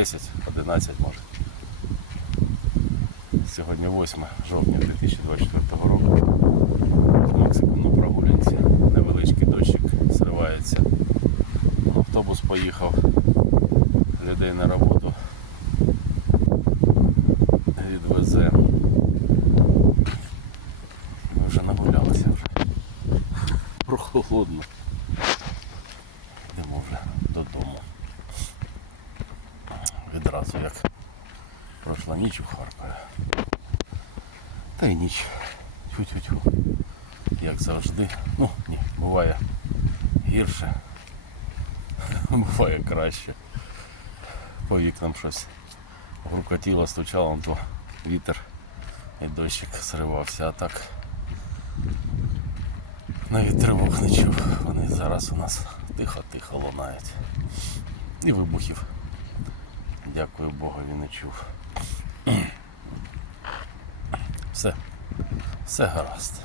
10, 11 може. Сьогодні 8 жовтня 2024 року. З Максиком на прогулянці. Невеличкий дощик зривається. Автобус поїхав. Людей на роботу відвезе. Ми вже нагулялися вже. Прохолодно. Йдемо вже додому. Відразу як пройшла ніч у Харкові. Та й ніч. Тю-тю-тю. Як завжди. Ну, ні, буває гірше. Буває краще. По вікнам щось гуркотіло, стучало, то вітер і дощик зривався, а так навіть тривог не чув. Вони зараз у нас тихо-тихо лунають. І вибухів. Дякую Богові не чув. Все. Все гаразд.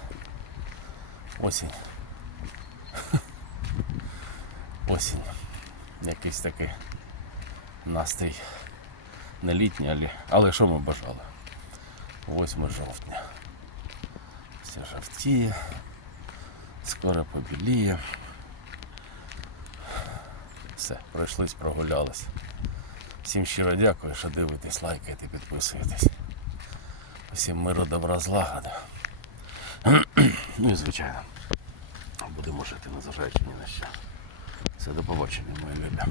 Осінь. Осінь. Якийсь такий настрій. Не літній, але, але що ми бажали? 8 жовтня. Все жовтіє, скоро побіліє. Все, пройшлись, прогулялись. Всім щиро дякую, що дивитесь, лайкаєте, підписуєтесь. Всім миру, добра, злагоди. Ну і звичайно. Будемо жити, незважаючи ні на що. Все, до побачення, мої любі.